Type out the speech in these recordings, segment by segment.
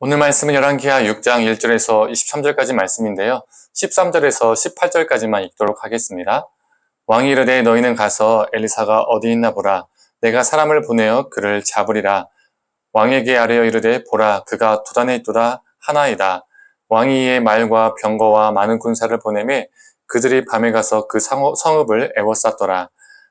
오늘 말씀은 열왕기하 6장 1절에서 23절까지 말씀인데요. 13절에서 18절까지만 읽도록 하겠습니다. 왕이 이르되 너희는 가서 엘리사가 어디 있나 보라. 내가 사람을 보내어 그를 잡으리라. 왕에게 아뢰어 이르되 보라 그가 도단에 있도다 하나이다. 왕이 이의 말과 병거와 많은 군사를 보내매 그들이 밤에 가서 그 성읍을 에워쌌더라.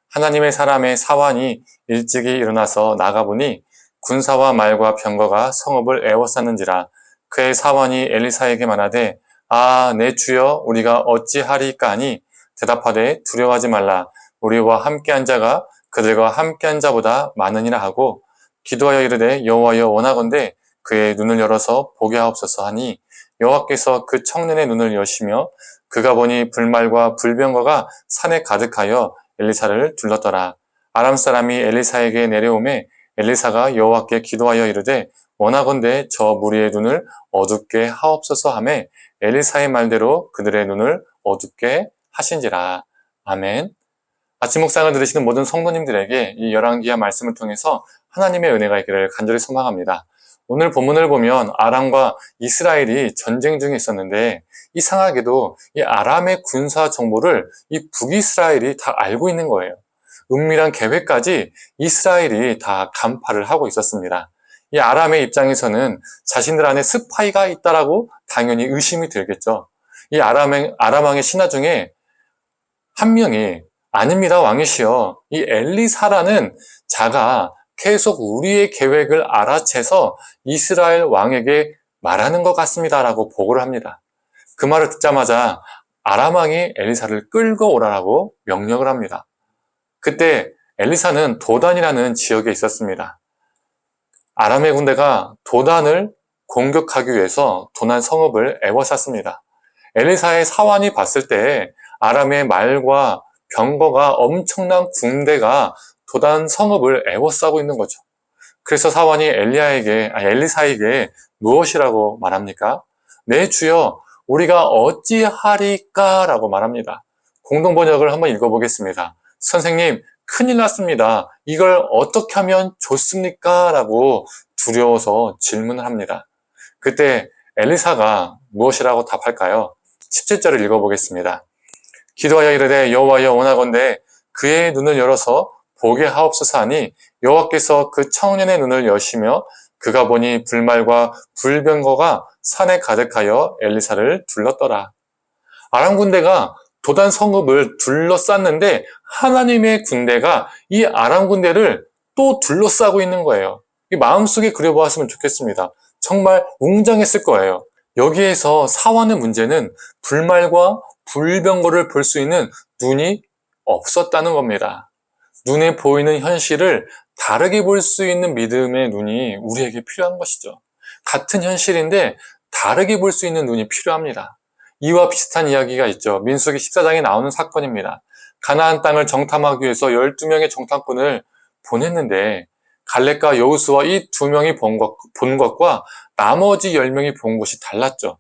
하나님의 사람의 사환이 일찍이 일어나서 나가보니 군사와 말과 병거가 성읍을 에워쌌는지라. 그의 사환이 엘리사에게 말하되 내 주여 우리가 어찌하리까 하니 대답하되 두려워하지 말라. 우리와 함께한 자가 그들과 함께한 자보다 많으니라 하고 기도하여 이르되 여호와여 원하건대 그의 눈을 열어서 보게 하옵소서 하니 여호와께서 그 청년의 눈을 여시며 그가 보니 불말과 불병거가 산에 가득하여 엘리사를 둘렀더라. 아람 사람이 엘리사에게 내려오매 엘리사가 여호와께 기도하여 이르되 원하건대 저 무리의 눈을 어둡게 하옵소서 하매 엘리사의 말대로 그들의 눈을 어둡게 하신지라. 아멘. 아침 묵상을 들으시는 모든 성도님들에게 이 열왕기하 말씀을 통해서 하나님의 은혜가 있기를 간절히 소망합니다. 오늘 본문을 보면 아람과 이스라엘이 전쟁 중에 있었는데 이상하게도 이 아람의 군사 정보를 이 북이스라엘이 다 알고 있는 거예요. 은밀한 계획까지 이스라엘이 다 간파를 하고 있었습니다. 이 아람의 입장에서는 자신들 안에 스파이가 있다라고 당연히 의심이 들겠죠. 이 아람 왕의 신하 중에 한 명이 아닙니다, 왕이시여. 이 엘리사라는 자가 계속 우리의 계획을 알아채서 이스라엘 왕에게 말하는 것 같습니다라고 보고를 합니다. 그 말을 듣자마자 아람 왕이 엘리사를 끌고 오라라고 명령을 합니다. 그때 엘리사는 도단이라는 지역에 있었습니다. 아람의 군대가 도단을 공격하기 위해서 도단 성읍을 에워쌌습니다. 엘리사의 사환이 봤을 때 아람의 말과 병거가 엄청난 군대가 도단 성읍을 에워싸고 있는 거죠. 그래서 사환이 엘리사에게 무엇이라고 말합니까? 내 주여 우리가 어찌하리까? 라고 말합니다. 공동번역을 한번 읽어보겠습니다. 선생님, 큰일 났습니다. 이걸 어떻게 하면 좋습니까? 라고 두려워서 질문을 합니다. 그때 엘리사가 무엇이라고 답할까요? 17절을 읽어보겠습니다. 기도하여 이르되 여호와여 원하건대 그의 눈을 열어서 보게 하옵소서 하니 여호와께서 그 청년의 눈을 여시며 그가 보니 불말과 불병거가 산에 가득하여 엘리사를 둘렀더라. 아람 군대가 도단 성읍을 둘러쌌는데 하나님의 군대가 이 아람 군대를 또 둘러싸고 있는 거예요. 이 마음속에 그려보았으면 좋겠습니다. 정말 웅장했을 거예요. 여기에서 사환의 문제는 불말과 불병거를 볼 수 있는 눈이 없었다는 겁니다. 눈에 보이는 현실을 다르게 볼 수 있는 믿음의 눈이 우리에게 필요한 것이죠. 같은 현실인데 다르게 볼 수 있는 눈이 필요합니다. 이와 비슷한 이야기가 있죠. 민수기 14장에 나오는 사건입니다. 가나안 땅을 정탐하기 위해서 12명의 정탐꾼을 보냈는데 갈렙과 여호수아 이 두 명이 본 것과 나머지 10명이 본 것이 달랐죠.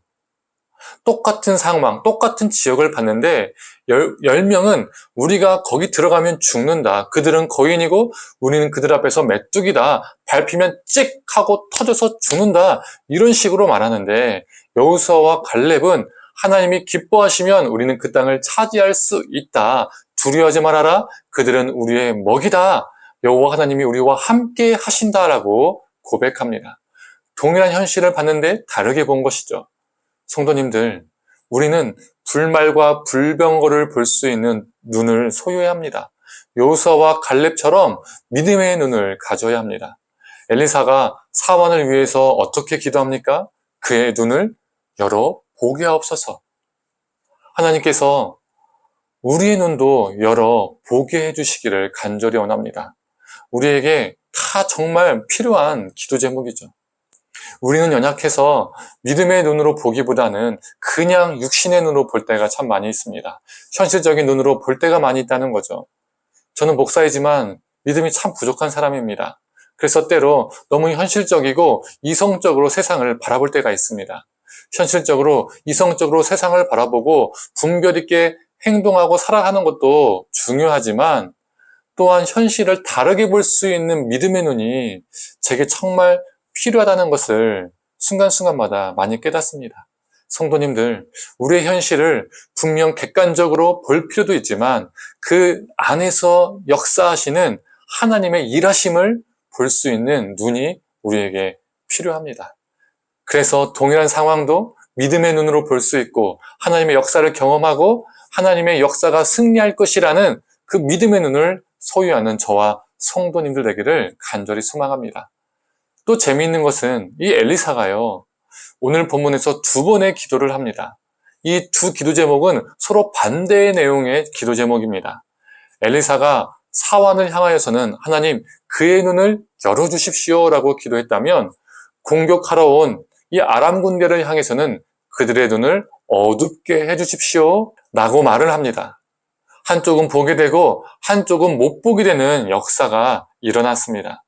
똑같은 상황, 똑같은 지역을 봤는데 10명은 우리가 거기 들어가면 죽는다. 그들은 거인이고 우리는 그들 앞에서 메뚜기다. 밟히면 찍 하고 터져서 죽는다. 이런 식으로 말하는데 여호수아와 갈렙은 하나님이 기뻐하시면 우리는 그 땅을 차지할 수 있다. 두려워하지 말아라. 그들은 우리의 먹이다. 여호와 하나님이 우리와 함께 하신다라고 고백합니다. 동일한 현실을 봤는데 다르게 본 것이죠. 성도님들, 우리는 불말과 불병거를 볼 수 있는 눈을 소유해야 합니다. 여호수아와 갈렙처럼 믿음의 눈을 가져야 합니다. 엘리사가 사환을 위해서 어떻게 기도합니까? 그의 눈을 열어 보게 하옵소서. 하나님께서 우리의 눈도 열어 보게 해주시기를 간절히 원합니다. 우리에게 다 정말 필요한 기도 제목이죠. 우리는 연약해서 믿음의 눈으로 보기보다는 그냥 육신의 눈으로 볼 때가 참 많이 있습니다. 현실적인 눈으로 볼 때가 많이 있다는 거죠. 저는 목사이지만 믿음이 참 부족한 사람입니다. 그래서 때로 너무 현실적이고 이성적으로 세상을 바라볼 때가 있습니다. 현실적으로, 이성적으로 세상을 바라보고 분별 있게 행동하고 살아가는 것도 중요하지만 또한 현실을 다르게 볼 수 있는 믿음의 눈이 제게 정말 필요하다는 것을 순간순간마다 많이 깨닫습니다. 성도님들, 우리의 현실을 분명 객관적으로 볼 필요도 있지만 그 안에서 역사하시는 하나님의 일하심을 볼 수 있는 눈이 우리에게 필요합니다. 그래서 동일한 상황도 믿음의 눈으로 볼 수 있고 하나님의 역사를 경험하고 하나님의 역사가 승리할 것이라는 그 믿음의 눈을 소유하는 저와 성도님들 되기를 간절히 소망합니다. 또 재미있는 것은 이 엘리사가요, 오늘 본문에서 두 번의 기도를 합니다. 이 두 기도 제목은 서로 반대의 내용의 기도 제목입니다. 엘리사가 사환을 향하여서는 하나님 그의 눈을 열어주십시오 라고 기도했다면 공격하러 온 이 아람 군대를 향해서는 그들의 눈을 어둡게 해주십시오 라고 말을 합니다. 한쪽은 보게 되고 한쪽은 못 보게 되는 역사가 일어났습니다.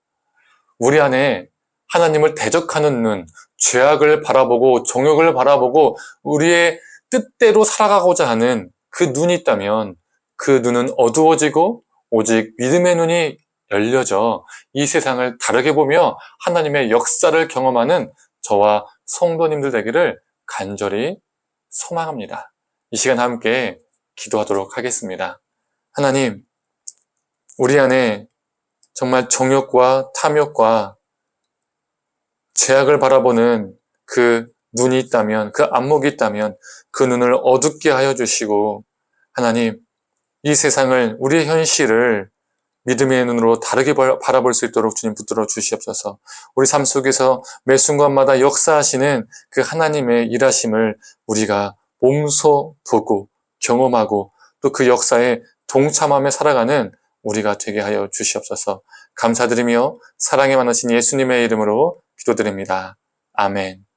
우리 안에 하나님을 대적하는 눈, 죄악을 바라보고 정욕을 바라보고 우리의 뜻대로 살아가고자 하는 그 눈이 있다면 그 눈은 어두워지고 오직 믿음의 눈이 열려져 이 세상을 다르게 보며 하나님의 역사를 경험하는 저와 성도님들 되기를 간절히 소망합니다. 이 시간 함께 기도하도록 하겠습니다. 하나님, 우리 안에 정말 정욕과 탐욕과 죄악을 바라보는 그 눈이 있다면, 그 안목이 있다면 그 눈을 어둡게 하여 주시고 하나님, 이 세상을, 우리의 현실을 믿음의 눈으로 다르게 바라볼 수 있도록 주님 붙들어 주시옵소서. 우리 삶 속에서 매 순간마다 역사하시는 그 하나님의 일하심을 우리가 몸소 보고 경험하고 또 그 역사에 동참하며 살아가는 우리가 되게 하여 주시옵소서. 감사드리며 사랑에 많으신 예수님의 이름으로 기도드립니다. 아멘.